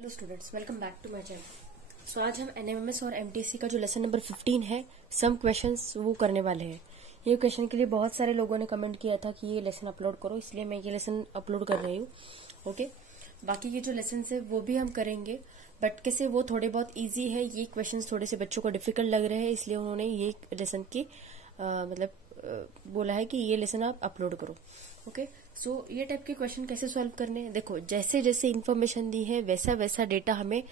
Hello students, welcome back to my channel. So आज हम NMIMS और एमटीसी का जो लेसन नंबर 15 है सम क्वेश्चंस वो करने वाले हैं। ये क्वेश्चन के लिए बहुत सारे लोगों ने कमेंट किया था कि ये लेसन अपलोड करो, इसलिए मैं ये लेसन अपलोड कर रही हूँ। ओके, बाकी ये जो लेसन है वो भी हम करेंगे, बट कैसे वो थोड़े बहुत ईजी है। ये क्वेश्चन थोड़े से बच्चों को डिफिकल्ट लग रहे हैं, इसलिए उन्होंने ये लेसन की बोला है कि ये लेसन आप अपलोड करो। ओके, सो ये टाइप के क्वेश्चन कैसे सॉल्व करने हैं, देखो जैसे जैसे इन्फॉर्मेशन दी है वैसा वैसा डेटा हमें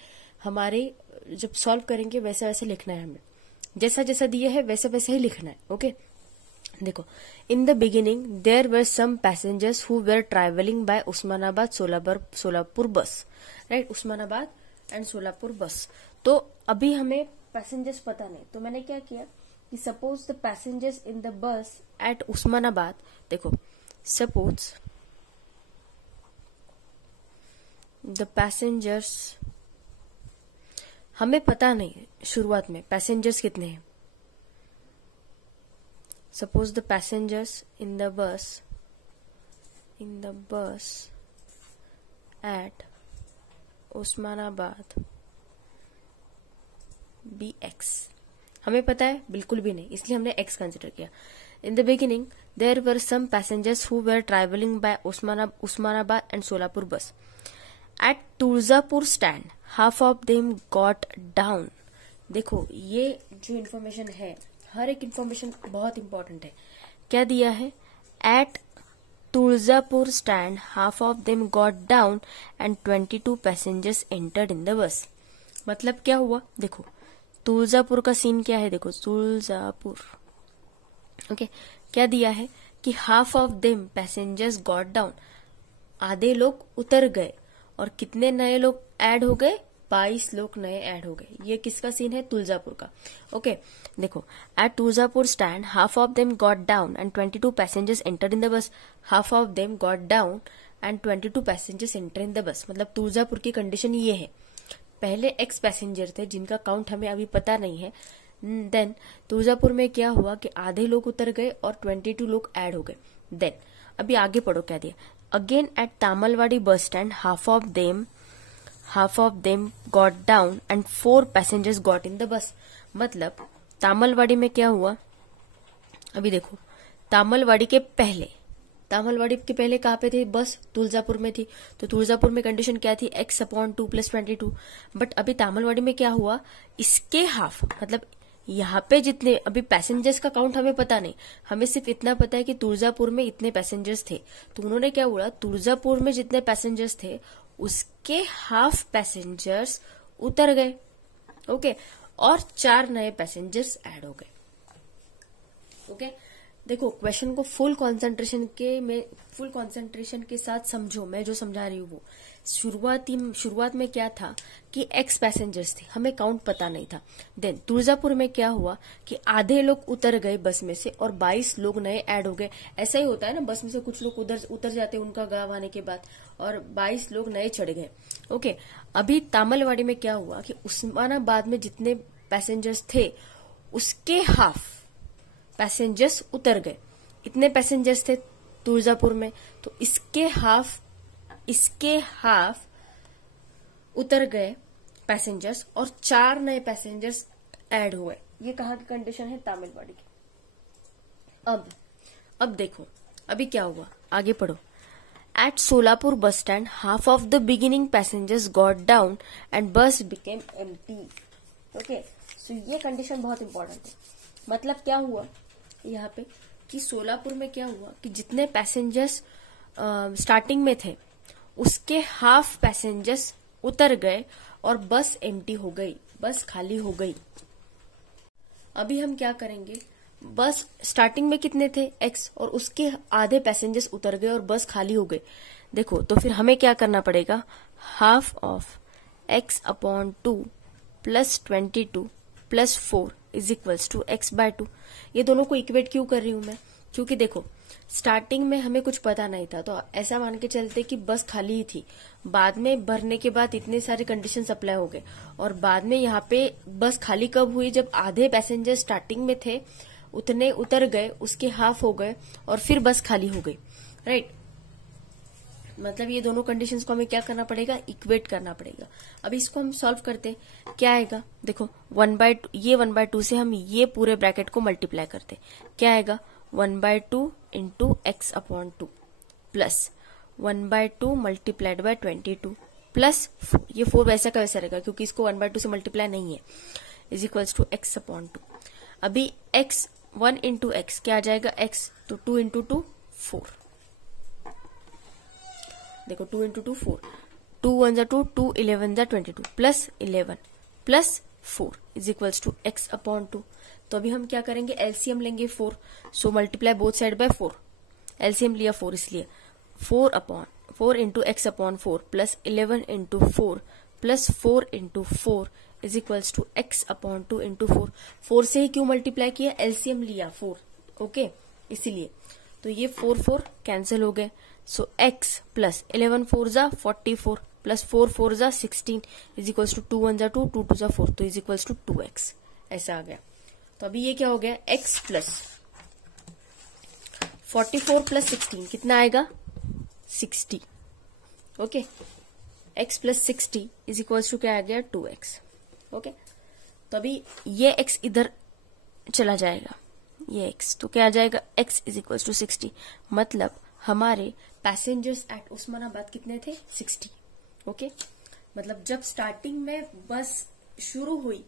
हमारे जब सॉल्व करेंगे वैसा वैसा लिखना है। हमें जैसा जैसा दिया है वैसा वैसा ही लिखना है। ओके, देखो, in the beginning there were some passengers who were travelling by Osmanabad Solapur bus, right. Osmanabad and Solapur बस। तो अभी हमें पैसेंजर्स पता नहीं, तो मैंने क्या किया कि suppose the passengers in the bus at Osmanabad, देखो सपोज द पैसेंजर्स, हमें पता नहीं शुरुआत में पैसेंजर्स कितने हैं। Suppose the passengers in the bus at Osmanabad be x, हमें पता है बिल्कुल भी नहीं, इसलिए हमने एक्स कंसिडर किया। In the beginning, there were some passengers who were traveling by Usmanabad and Solapur bus. At Turzapur stand, half of them got down. देखो ये जो इन्फॉर्मेशन है, हर एक इन्फॉर्मेशन बहुत इंपॉर्टेंट है। क्या दिया है? At Turzapur stand, half of them got down and 22 passengers entered in the bus. मतलब क्या हुआ? देखो तुलजापुर का सीन क्या है, देखो तुलजापुर। ओके, क्या दिया है कि half of them passengers got down, आधे लोग उतर गए और कितने नए लोग ऐड हो गए? 22 लोग नए ऐड हो गए। ये किसका सीन है? तुलजापुर का। ओके, देखो at Tuljapur stand half of them got down and 22 passengers enter in the bus. Half of them got down and 22 passengers enter in the bus, मतलब तुलजापुर की कंडीशन ये है। पहले एक्स पैसेंजर थे जिनका काउंट हमें अभी पता नहीं है। देन तुलजापुर में क्या हुआ कि आधे लोग उतर गए और 22 लोग ऐड हो गए। देन अभी आगे पढ़ो क्या दिया। Again at Tamalwadi bus stand half of them got down and 4 passengers got in the bus. मतलब तामलवाड़ी में क्या हुआ? अभी देखो, तामलवाड़ी के पहले कहाँ पे थी बस? तुलजापुर में थी। तो तुलजापुर में कंडीशन क्या थी? x/2 + 22। बट अभी तामलवाड़ी में क्या हुआ? इसके हाफ, मतलब यहाँ पे जितने अभी पैसेंजर्स का काउंट हमें पता नहीं, हमें सिर्फ इतना पता है कि तुलजापुर में इतने पैसेंजर्स थे। तो उन्होंने क्या बोला? तुलजापुर में जितने पैसेंजर्स थे उसके हाफ पैसेंजर्स उतर गए। ओके, और 4 नए पैसेंजर्स ऐड हो गए। ओके, देखो क्वेश्चन को फुल कंसंट्रेशन के साथ समझो। मैं जो समझा रही हूँ वो शुरुआत में क्या था कि एक्स पैसेंजर्स थे, हमें काउंट पता नहीं था। देन तुलजापुर में क्या हुआ कि आधे लोग उतर गए बस में से और 22 लोग नए ऐड हो गए। ऐसा ही होता है ना, बस में से कुछ लोग उतर जाते हैं उनका गाँव आने के बाद, और 22 लोग नए चढ़ गए। ओके, अभी तामलवाड़ी में क्या हुआ कि उस्मानाबाद में जितने पैसेंजर्स थे उसके हाफ पैसेंजर्स उतर गए। इतने पैसेंजर्स थे तुलजापुर में, तो इसके हाफ उतर गए पैसेंजर्स और 4 नए पैसेंजर्स ऐड हुए। ये कहाँ की कंडीशन है? तामिलवाड़ी की। अब देखो अभी क्या हुआ, आगे पढ़ो। At Solapur bus stand half of the beginning passengers got down and bus became empty. Okay, so ये कंडीशन बहुत इंपॉर्टेंट है। मतलब क्या हुआ यहाँ पे कि सोलापुर में क्या हुआ कि जितने पैसेंजर्स स्टार्टिंग में थे उसके हाफ पैसेंजर्स उतर गए और बस एम्प्टी हो गई, बस खाली हो गई। अभी हम क्या करेंगे? बस स्टार्टिंग में कितने थे? एक्स, और उसके आधे पैसेंजर्स उतर गए और बस खाली हो गई। देखो तो फिर हमें क्या करना पड़ेगा? Half of x/2 + 22 + 4 = x/2। ये दोनों को इक्वेट क्यों कर रही हूं मैं? क्योंकि देखो स्टार्टिंग में हमें कुछ पता नहीं था, तो ऐसा मान के चलते कि बस खाली ही थी। बाद में भरने के बाद इतने सारे कंडीशन अप्लाई हो गए, और बाद में यहाँ पे बस खाली कब हुई? जब आधे पैसेंजर स्टार्टिंग में थे उतने उतर गए, उसके हाफ हो गए और फिर बस खाली हो गई, राइट। मतलब ये दोनों कंडीशंस को हमें क्या करना पड़ेगा, इक्वेट करना पड़ेगा। अभी इसको हम सॉल्व करते हैं, क्या आएगा, देखो 1/2, ये 1/2 से हम ये पूरे ब्रैकेट को मल्टीप्लाई करते हैं, क्या आएगा 1/2 into x upon 2 plus 1/2 multiplied by 22 plus ये 4 वैसा का वैसा रहेगा क्योंकि इसको 1/2 से मल्टीप्लाई नहीं है, is equals to x upon 2। अभी x 1 इंटू एक्स क्या आ जाएगा x, तो 2 इंटू 2 4, देखो 2 इंटू 2 4, 2 1 जा 2, 2 11 जा 22 plus 11 plus 4 is equals to x upon 2। तो अभी हम क्या करेंगे, एलसीएम लेंगे 4, so multiply both side by 4, LCM लिया 4 इसलिए 4 into x upon 4 plus 11 into 4 plus 4 into 4 is equals to x upon 2 into 4। 4 से ही क्यों मल्टीप्लाई किया, एलसीएम लिया 4, ओके इसीलिए। तो ये 4 कैंसिल हो गए, सो एक्स प्लस 11 4 जा 44 प्लस 4 4 जा 16 इज इक्वल्स टू 2 1 जा 2, 2 2 जा 4, तो इज इक्वल्स टू 2x, ऐसा आ गया। तो अभी ये क्या हो गया, x प्लस 44 प्लस 16 कितना आएगा 60, okay x plus 60 is equals to क्या आ गया 2x, ओके। तो अभी ये x इधर चला जाएगा, ये x, तो क्या आ जाएगा x इज इक्वल्स टू 60, मतलब हमारे पैसेंजर्स एट उस्मानाबाद कितने थे 60, ओके। मतलब जब स्टार्टिंग में बस शुरू हुई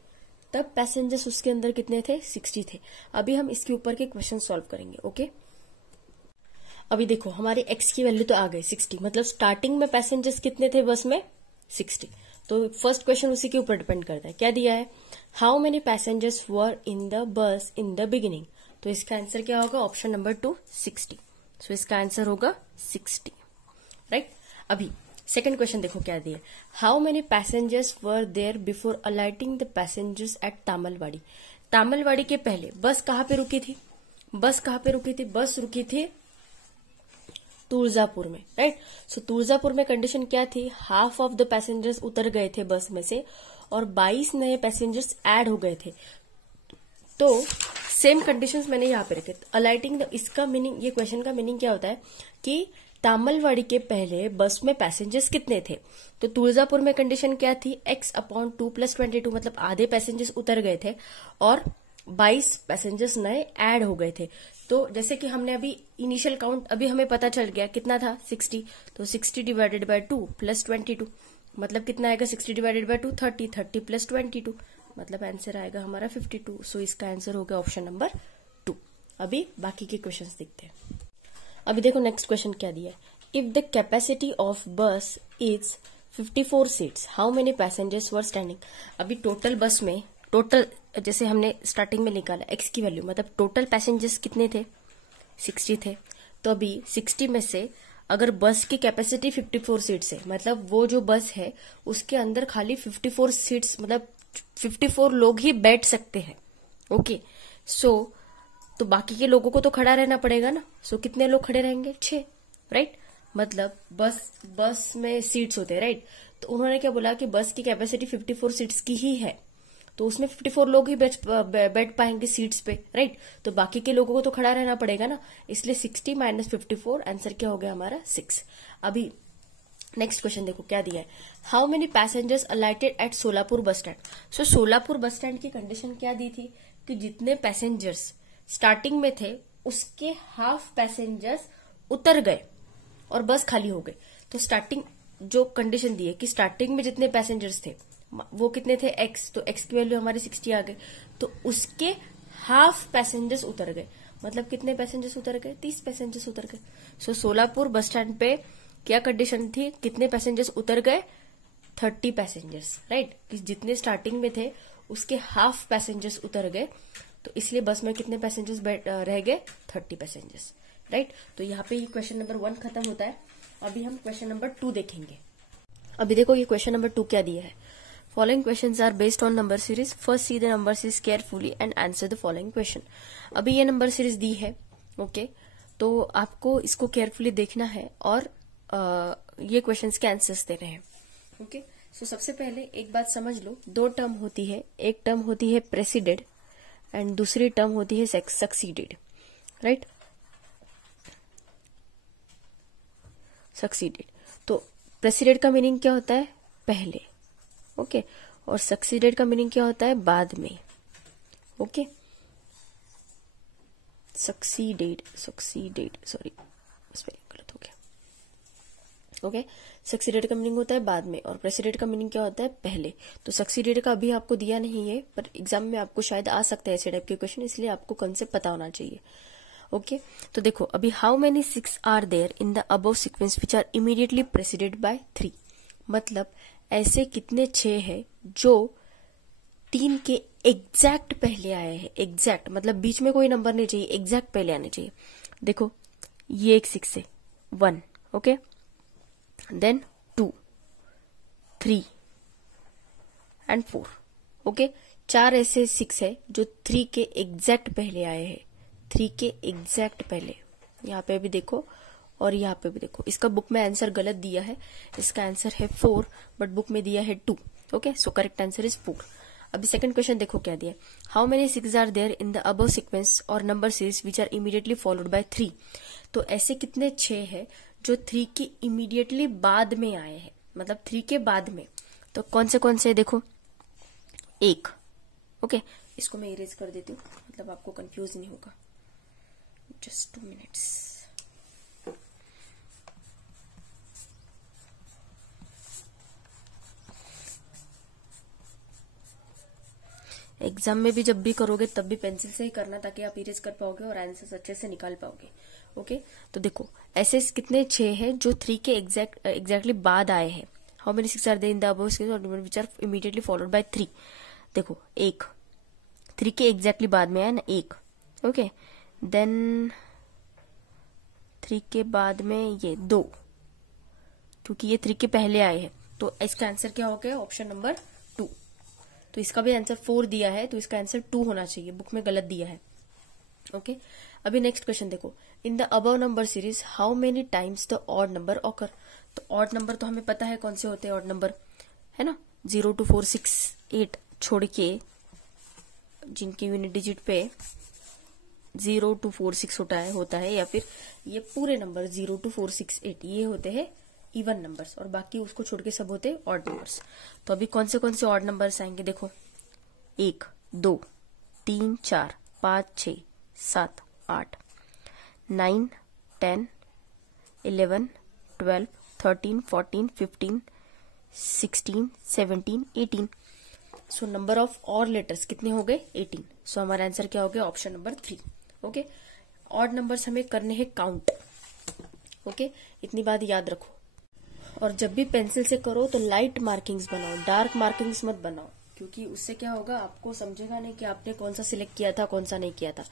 तब पैसेंजर्स उसके अंदर कितने थे 60 थे। अभी हम इसके ऊपर के क्वेश्चन सॉल्व करेंगे, ओके। अभी देखो हमारे x की वैल्यू तो आ गई 60, मतलब स्टार्टिंग में पैसेंजर्स कितने थे बस में 60। तो फर्स्ट क्वेश्चन उसी के ऊपर डिपेंड करता है, क्या दिया है, how many passengers were in the बस इन द बिगिनिंग। तो इसका आंसर क्या होगा, ऑप्शन नंबर 2 60। सो इसका आंसर होगा 60, राइट। अभी सेकंड क्वेश्चन देखो क्या दिया, how many passengers were there before alighting the passengers at Tamalwadi. Tamalwadi के पहले बस कहाँ पे रुकी थी, बस कहाँ पे रुकी थी, बस रुकी थी तुळजापुर में, राइट। सो तुळजापुर में कंडीशन क्या थी, हाफ ऑफ द पैसेंजर्स उतर गए थे बस में से और 22 नए पैसेंजर्स ऐड हो गए थे। तो सेम कंडीशंस मैंने यहाँ पे रखे, अलाइटिंग इसका मीनिंग, ये क्वेश्चन का मीनिंग क्या होता है कि तामलवाड़ी के पहले बस में पैसेंजर्स कितने थे। तो तुळजापुर में कंडीशन क्या थी, x अपॉन 2 प्लस 22, मतलब आधे पैसेंजर्स उतर गए थे और 22 पैसेंजर्स नए ऐड हो गए थे। तो जैसे कि हमने अभी इनिशियल काउंट अभी हमें पता चल गया कितना था 60, तो 60 डिवाइडेड बाय 2 प्लस 22, मतलब कितना आएगा 60 डिवाइडेड बाय 2 30, 30 प्लस 22, मतलब आंसर आएगा हमारा 52। सो इसका आंसर होगा ऑप्शन नंबर 2। अभी बाकी के क्वेश्चंस देखते हैं। अभी देखो नेक्स्ट क्वेश्चन क्या दिया है, इफ द कैपेसिटी ऑफ बस is 54 seats how many passengers were standing. अभी टोटल बस में टोटल जैसे हमने स्टार्टिंग में निकाला x की वैल्यू, मतलब टोटल पैसेंजर्स कितने थे 60 थे। तो अभी 60 में से अगर बस की कैपेसिटी 54 सीट्स है, मतलब वो जो बस है उसके अंदर खाली 54 सीट्स, मतलब 54 लोग ही बैठ सकते हैं, ओके। सो तो बाकी के लोगों को तो खड़ा रहना पड़ेगा ना, सो कितने लोग खड़े रहेंगे 6, राइट। मतलब बस में सीट्स होते हैं, राइट। तो उन्होंने क्या बोला कि बस की कैपेसिटी 54 सीट्स की ही है, तो उसमें 54 लोग ही बैठ पाएंगे सीट्स पे, राइट। तो बाकी के लोगों को तो खड़ा रहना पड़ेगा ना, इसलिए 60 माइनस 54 आंसर क्या हो गया हमारा 6। अभी नेक्स्ट क्वेश्चन देखो क्या दिया है, how many passengers alighted at Solapur bus stand. So Solapur bus stand की कंडीशन क्या दी थी कि जितने पैसेंजर्स स्टार्टिंग में थे उसके हाफ पैसेंजर्स उतर गए और बस खाली हो गए। तो स्टार्टिंग जो कंडीशन दी है कि स्टार्टिंग में जितने पैसेंजर्स थे वो कितने थे x, तो x की वैल्यू हमारी 60 आ गई, तो उसके हाफ पैसेंजर्स उतर गए, मतलब कितने पैसेंजर्स उतर गए 30 पैसेंजर्स उतर गए। सो सोलापुर बस स्टैंड पे क्या कंडीशन थी, कितने पैसेंजर्स उतर गए 30 पैसेंजर्स, राइट। जितने स्टार्टिंग में थे उसके हाफ पैसेंजर्स उतर गए, तो इसलिए बस में कितने पैसेंजर्स रह गए 30 पैसेंजर्स, राइट। तो यहाँ पे ये क्वेश्चन नंबर 1 खत्म होता है। अभी हम क्वेश्चन नंबर 2 देखेंगे। अभी देखो ये क्वेश्चन नंबर 2 क्या दिया है, following questions are based on number series, first see the number series carefully and answer the following question. अभी ये नंबर सीरीज दी है, ओके, तो आपको इसको केयरफुली देखना है और ये क्वेश्चंस के आंसर्स देने हैं, ओके। सो सबसे पहले एक बात समझ लो, 2 टर्म होती है, एक टर्म होती है प्रेसिडेड एंड दूसरी टर्म होती है सक्सीडेड, राइट, सक्सीडेड। प्रेसिडेड का मीनिंग क्या होता है? पहले, ओके। और सक्सीडेड का मीनिंग क्या होता है? बाद में, ओके। सक्सीडेड सॉरी, स्पेलिंग गलत हो गया, ओके। सक्सीडेड का मीनिंग होता है बाद में और प्रेसिडेड का मीनिंग क्या होता है? पहले। तो सक्सीडेड का अभी आपको दिया नहीं है, पर एग्जाम में आपको शायद आ सकते हैं ऐसे टाइप के क्वेश्चन, इसलिए आपको कंसेप्ट पता होना चाहिए, ओके। तो देखो अभी, how many 6 are there in the above sequence which are immediately preceded by 3, मतलब ऐसे कितने 6 है जो 3 के एग्जैक्ट पहले आए हैं। एग्जैक्ट मतलब बीच में कोई नंबर नहीं चाहिए, एग्जैक्ट पहले आने चाहिए। देखो ये एक 6 है, 1, ओके, देन 2, 3 एंड 4, ओके। 4 ऐसे 6 है जो 3 के एग्जैक्ट पहले आए हैं, 3 के एग्जैक्ट पहले। यहाँ पे भी देखो और यहाँ पे भी देखो। इसका बुक में आंसर गलत दिया है, इसका आंसर है 4 बट बुक में दिया है 2, okay. So correct answer is 4। अभी सेकंड क्वेश्चन देखो क्या दिया, how many 6 are there in the above sequence और number series which are immediately followed by 3। तो ऐसे कितने 6 है जो 3 के इमीडिएटली बाद में आए हैं, मतलब 3 के बाद में। तो कौन से देखो, 1, ओके। इसको मैं इरेज कर देती हूँ, मतलब आपको कंफ्यूज नहीं होगा। Just 2 minutes. एग्जाम में भी जब भी करोगे तब भी पेंसिल से ही करना, ताकि आप इरेज कर पाओगे और आंसर्स अच्छे से निकाल पाओगे, ओके। तो देखो ऐसे कितने 6 है जो 3 के एग्जैक्टली बाद आए हैं। How many 6 are there in the above sequence which are immediately followed by 3। देखो 1 3 के एग्जैक्टली बाद में आया ना, 1, ओके। देन 3 के बाद में ये 2, क्योंकि ये 3 के पहले आए हैं, तो इसका आंसर क्या हो गया? Option number 2। तो इसका भी आंसर 4 दिया है, तो इसका आंसर 2 होना चाहिए, बुक में गलत दिया है, ओके। अभी नेक्स्ट क्वेश्चन देखो, in the above number series how many times the odd number occur. तो ऑड नंबर तो हमें पता है कौन से होते हैं ऑड नंबर, है ना, 0 2 4 6 8 छोड़ के, जिनके यूनिट डिजिट पे 0 2 4 6 होता है, या फिर ये पूरे नंबर 0 2 4 6 8 ये होते हैं इवन नंबर्स, और बाकी उसको छोड़ के सब होते हैं ऑड नंबर्स। तो अभी कौन से ऑड नंबर्स आएंगे? देखो 1 2 3 4 5 6 7 8 9 10 11 12 13 14 15 16 17 18। सो नंबर ऑफ और लेटर्स कितने हो गए? 18। सो हमारा आंसर क्या हो गया? Option number 3, okay. Odd numbers हमें करने हैं काउंट, ओके। इतनी बात याद रखो। और जब भी पेंसिल से करो तो लाइट मार्किंग्स बनाओ, डार्क मार्किंग्स मत बनाओ, क्योंकि उससे क्या होगा, आपको समझेगा नहीं कि आपने कौन सा सिलेक्ट किया था, कौन सा नहीं किया था।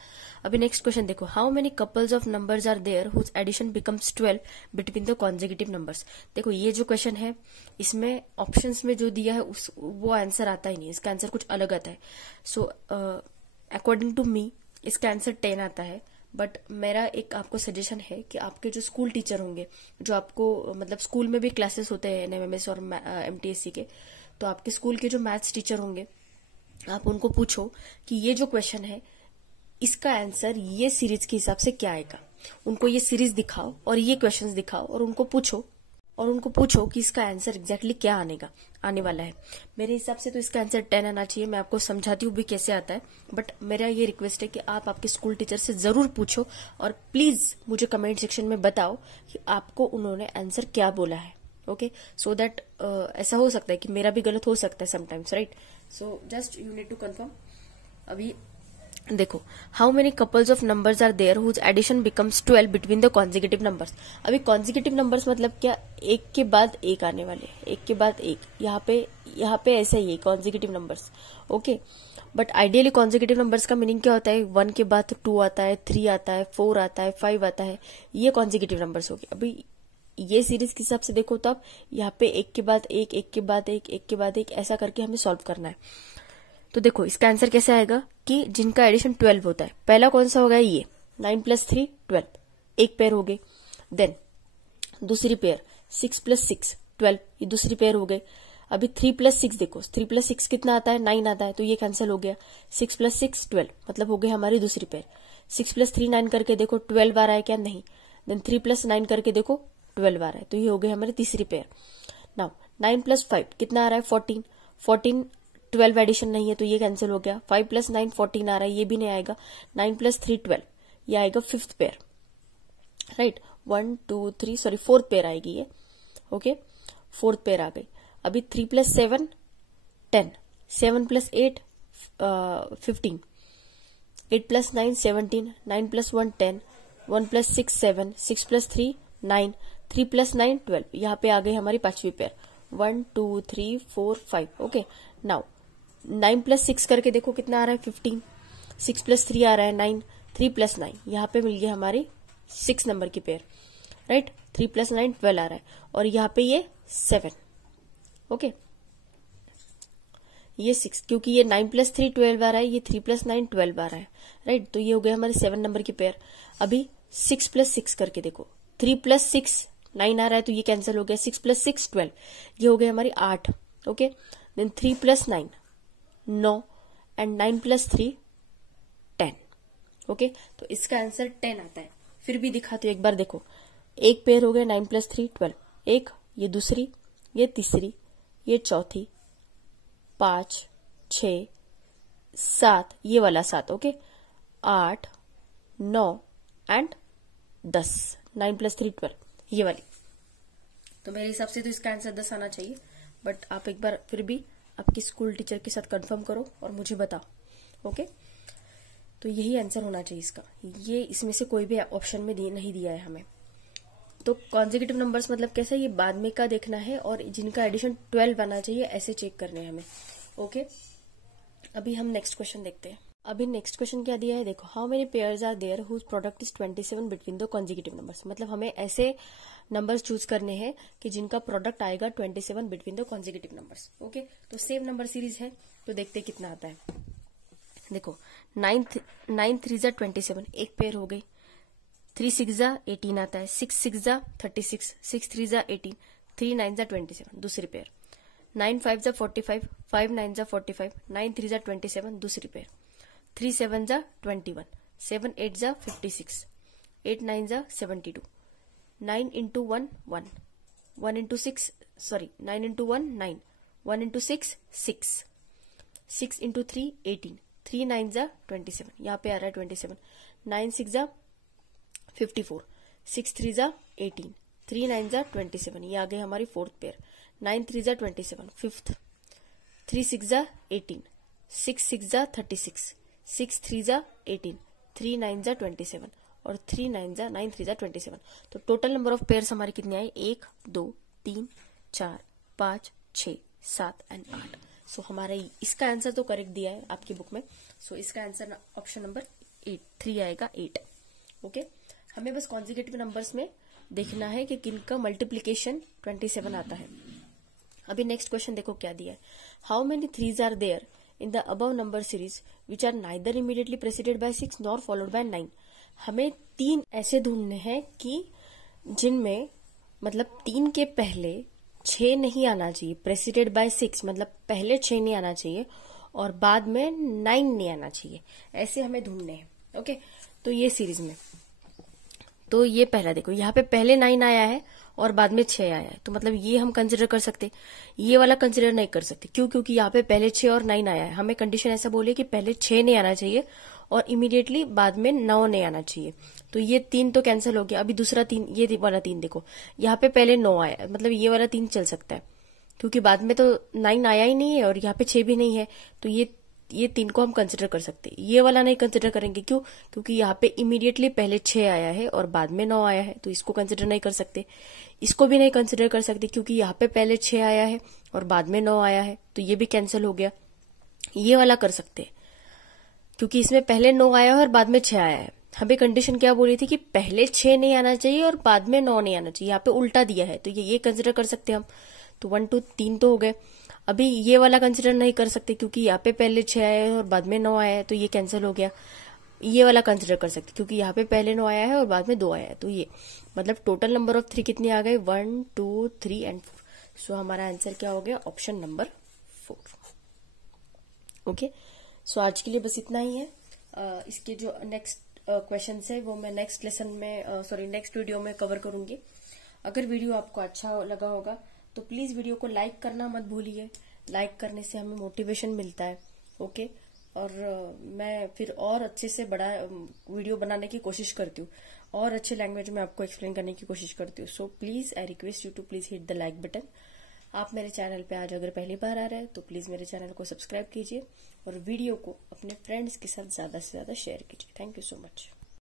अभी नेक्स्ट क्वेश्चन देखो, how many couples of numbers are there whose addition becomes 12 between the consecutive numbers. देखो ये जो क्वेश्चन है, इसमें ऑप्शंस में जो दिया है वो आंसर आता ही नहीं, इसका आंसर कुछ अलग आता है। सो अकॉर्डिंग टू मी इसका आंसर 10 आता है, बट मेरा एक आपको सजेशन है कि आपके जो स्कूल टीचर होंगे, जो आपको मतलब स्कूल में भी क्लासेस होते हैं NMMS और MTSC के, तो आपके स्कूल के जो मैथ्स टीचर होंगे, आप उनको पूछो कि ये जो क्वेश्चन है इसका आंसर ये सीरीज के हिसाब से क्या आएगा। उनको ये सीरीज दिखाओ और ये क्वेश्चंस दिखाओ और उनको पूछो कि इसका आंसर एग्जैक्टली क्या आने वाला है। मेरे हिसाब से तो इसका आंसर 10 आना चाहिए। मैं आपको समझाती हूँ भी कैसे आता है, बट मेरा ये रिक्वेस्ट है कि आप आपके स्कूल टीचर से जरूर पूछो और प्लीज मुझे कमेंट सेक्शन में बताओ कि आपको उन्होंने आंसर क्या बोला है, ओके। सो दैट ऐसा हो सकता है कि मेरा भी गलत हो सकता है sometimes, right. So just you need to confirm. अभी देखो, how many couples of numbers are there whose addition becomes 12 between the consecutive numbers. अभी कॉन्जिक्यूटिव नंबर्स मतलब क्या? एक के बाद एक आने वाले, एक के बाद एक। यहाँ पे ऐसा ही है consecutive numbers, okay. But ideally consecutive numbers का मीनिंग क्या होता है? 1 के बाद 2 आता है, 3 आता है, 4 आता है, 5 आता है, ये कॉन्जिक्यूटिव नंबर्स हो गए। अभी ये सीरीज के हिसाब से देखो तो आप यहाँ पे एक के बाद एक, एक के बाद एक, एक के बाद एक, ऐसा करके हमें सॉल्व करना है। तो देखो इसका आंसर कैसे आएगा कि जिनका एडिशन 12 होता है। पहला कौन सा होगा? ये 9 + 3 12, एक पेयर हो गई। देन दूसरी पेयर 6 + 6 12, ये दूसरी पेयर हो गई। अभी 3 + 6 देखो, 3 + 6 कितना आता है? 9 आता है, तो ये कैंसिल हो गया। 6 + 6 12, मतलब हो गई हमारी दूसरी पेयर। 6 + 3 9 करके देखो 12 बार आया क्या? नहीं। देन 3 + 9 करके देखो 12 आ रहा है, तो ये हो गई हमारी तीसरी पेयर। नाउ 9 + 5 कितना आ रहा है 14, 14 12 एडिशन नहीं है तो ये कैंसिल हो गया। 5 + 9 14 आ रहा है, ये भी नहीं आएगा। 9 + 3 12, ये आएगा fifth pair, right. 1 2 3 sorry fourth pair आएगी ये, ओके, फोर्थ पेयर आ गई। अभी 3 + 7 10, 7 + 8 15, 8 + 9 17, 9 + 1 10, 1 + 6 7, 6 + 3 9, 3 + 9 12, यहाँ पे आ गई हमारी पांचवी पेयर। 1 2 3 4 5, ओके। नाउ 9 + 6 करके देखो कितना आ रहा है 15, 6 + 3 आ रहा है 9, 3 + 9, यहाँ पे मिल गई हमारी 6 नंबर की पेयर, राइट। 3 + 9 12 आ रहा है, और यहाँ पे ये 7, ओके, ये 6, क्योंकि ये 9 + 3 12 आ रहा है, ये 3 + 9 12 आ रहा है, राइट। तो ये हो गए हमारे 7 नंबर की पेयर। अभी 6 + 6 करके देखो, 3 + 6 9 आ रहा है तो ये कैंसिल हो गया। 6 + 6 12, ये हो गए हमारी 8, ओके। Then 3 + 9 9, and 9 + 3 10, okay. तो इसका आंसर 10 आता है। फिर भी दिखाती हूँ एक बार, देखो एक पेयर हो गया 9 + 3 12, एक, ये दूसरी, ये तीसरी, ये चौथी, 5 6 7, ये वाला 7, ओके, 8 9 एंड 10, 9 + 3 12, ये वाली। तो मेरे हिसाब से तो इसका आंसर 10 आना चाहिए, बट आप एक बार फिर भी आपकी स्कूल टीचर के साथ कंफर्म करो और मुझे बताओ, ओके। तो यही आंसर होना चाहिए इसका, ये इसमें से कोई भी ऑप्शन में नहीं दिया है हमें। तो कॉन्जिक्यूटिव नंबर्स मतलब कैसा, ये बाद में का देखना है, और जिनका एडिशन 12 आना चाहिए ऐसे चेक करने हैं हमें, ओके। अभी हम नेक्स्ट क्वेश्चन देखते हैं। अभी नेक्स्ट क्वेश्चन क्या दिया है, देखो, how many pairs are there whose product is 27 between the consecutive numbers. मतलब हमें ऐसे नंबर्स चूज करने हैं कि जिनका प्रोडक्ट आएगा 27 between the consecutive numbers, okay. तो सेम नंबर सीरीज है, तो देखते हैं कितना आता है। देखो 9 3 × 27, एक पेयर हो गई। 3 6 × 18 आता है, 6 6 × 36, 6 3 × 18, 3 9 × 27, दूसरी पेयर। 9 5 × 45, 5 9 × 45, 9 3 × 27, दूसरी पेयर। 3 7 × 21, 7 8 × 56, 8 9 × 72, 9 × 1 1, 1 × 6 सॉरी 9 × 1 9, 1 × 6 6, 6 × 3 18, 3 9 × 27, यहाँ पे आ रहा है 27, 9 6 × 54, 6 3 × 18, 3 9 × 27, ये आ गई हमारी फोर्थ पेयर। 9 3 × 27 फिफ्थ, 3 6 × 18, 6 6 × 36, 6 3 × 18, 3 9 × 27, और 3 9 3 × 27। तो टोटल नंबर ऑफ पेयर्स हमारे कितने आए, 1 2 3 4 5 6 7 एंड 8। सो हमारा इसका आंसर तो करेक्ट दिया है आपकी बुक में। सो इसका आंसर ऑप्शन नंबर 3 आएगा, 8, ओके। हमें बस कॉन्जिक्यूटिव नंबर्स में देखना है कि किनका मल्टीप्लीकेशन 27 आता है। अभी नेक्स्ट क्वेश्चन देखो क्या दिया है, how many threes are there in the above number series which are neither immediately preceded by 6 nor followed by 9। हमें 3 ऐसे ढूंढने हैं कि जिनमें मतलब 3 के पहले 6 नहीं आना चाहिए, प्रेसिडेड बाय 6 मतलब पहले 6 नहीं आना चाहिए और बाद में 9 नहीं आना चाहिए, ऐसे हमें ढूंढने हैं, ओके। तो ये सीरीज में, तो ये पहला देखो, यहाँ पे पहले 9 आया है और बाद में 6 आया है, तो मतलब ये हम कंसिडर कर सकते, ये वाला कंसिडर नहीं कर सकते। क्यों? क्योंकि यहाँ पे पहले 6 और 9 आया है। हमें कंडीशन ऐसा बोले कि पहले 6 नहीं आना चाहिए और इमीडिएटली बाद में 9 नहीं आना चाहिए, तो ये 3 तो कैंसिल हो गया। अभी दूसरा 3, ये वाला 3 देखो, यहाँ पे पहले 9 आया है, मतलब ये वाला 3 चल सकता है क्योंकि बाद में तो 9 आया ही नहीं है और यहाँ पे 6 भी नहीं है, तो ये 3 को हम कंसिडर कर सकते हैं। ये वाला नहीं कंसिडर करेंगे, क्यों? क्योंकि यहाँ पे इमीडिएटली पहले 6 आया है और बाद में 9 आया है, तो इसको कंसिडर नहीं कर सकते। इसको भी नहीं कंसिडर कर सकते क्योंकि यहाँ पे पहले 6 आया है और बाद में 9 आया है, तो ये भी कैंसिल हो गया। ये वाला कर सकते क्योंकि इसमें पहले 9 आया है और बाद में 6 आया है। हमें कंडीशन क्या बोली थी कि पहले 6 नहीं आना चाहिए और बाद में 9 नहीं आना चाहिए, यहाँ पे उल्टा दिया है, तो ये कंसिडर कर सकते हम। तो 1 2 3 तो हो गए। अभी ये वाला कंसिडर नहीं कर सकते क्योंकि यहाँ पे पहले 6 आया है और बाद में 9 आया है, तो ये कैंसिल हो गया। ये वाला कंसिडर कर सकते क्योंकि यहाँ पे पहले 9 आया है और बाद में 2 आया है, तो ये मतलब टोटल नंबर ऑफ 3 कितने आ गए, 1 2 3 एंड 4। सो हमारा आंसर क्या हो गया, ऑप्शन नंबर 4, ओके। सो आज के लिए बस इतना ही है। इसके जो नेक्स्ट क्वेश्चन है वो मैं नेक्स्ट लेसन में नेक्स्ट वीडियो में कवर करूंगी। अगर वीडियो आपको अच्छा लगा होगा तो प्लीज वीडियो को लाइक करना मत भूलिए। लाइक करने से हमें मोटिवेशन मिलता है। ओके, और मैं फिर और अच्छे से बड़ा वीडियो बनाने की कोशिश करती हूँ और अच्छे लैंग्वेज में आपको एक्सप्लेन करने की कोशिश करती हूँ। So please I request you to please hit the like button. आप मेरे चैनल पे आज अगर पहली बार आ रहे हैं तो प्लीज मेरे चैनल को सब्सक्राइब कीजिए और वीडियो को अपने फ्रेंड्स के साथ ज्यादा से ज्यादा शेयर कीजिए। Thank you so much.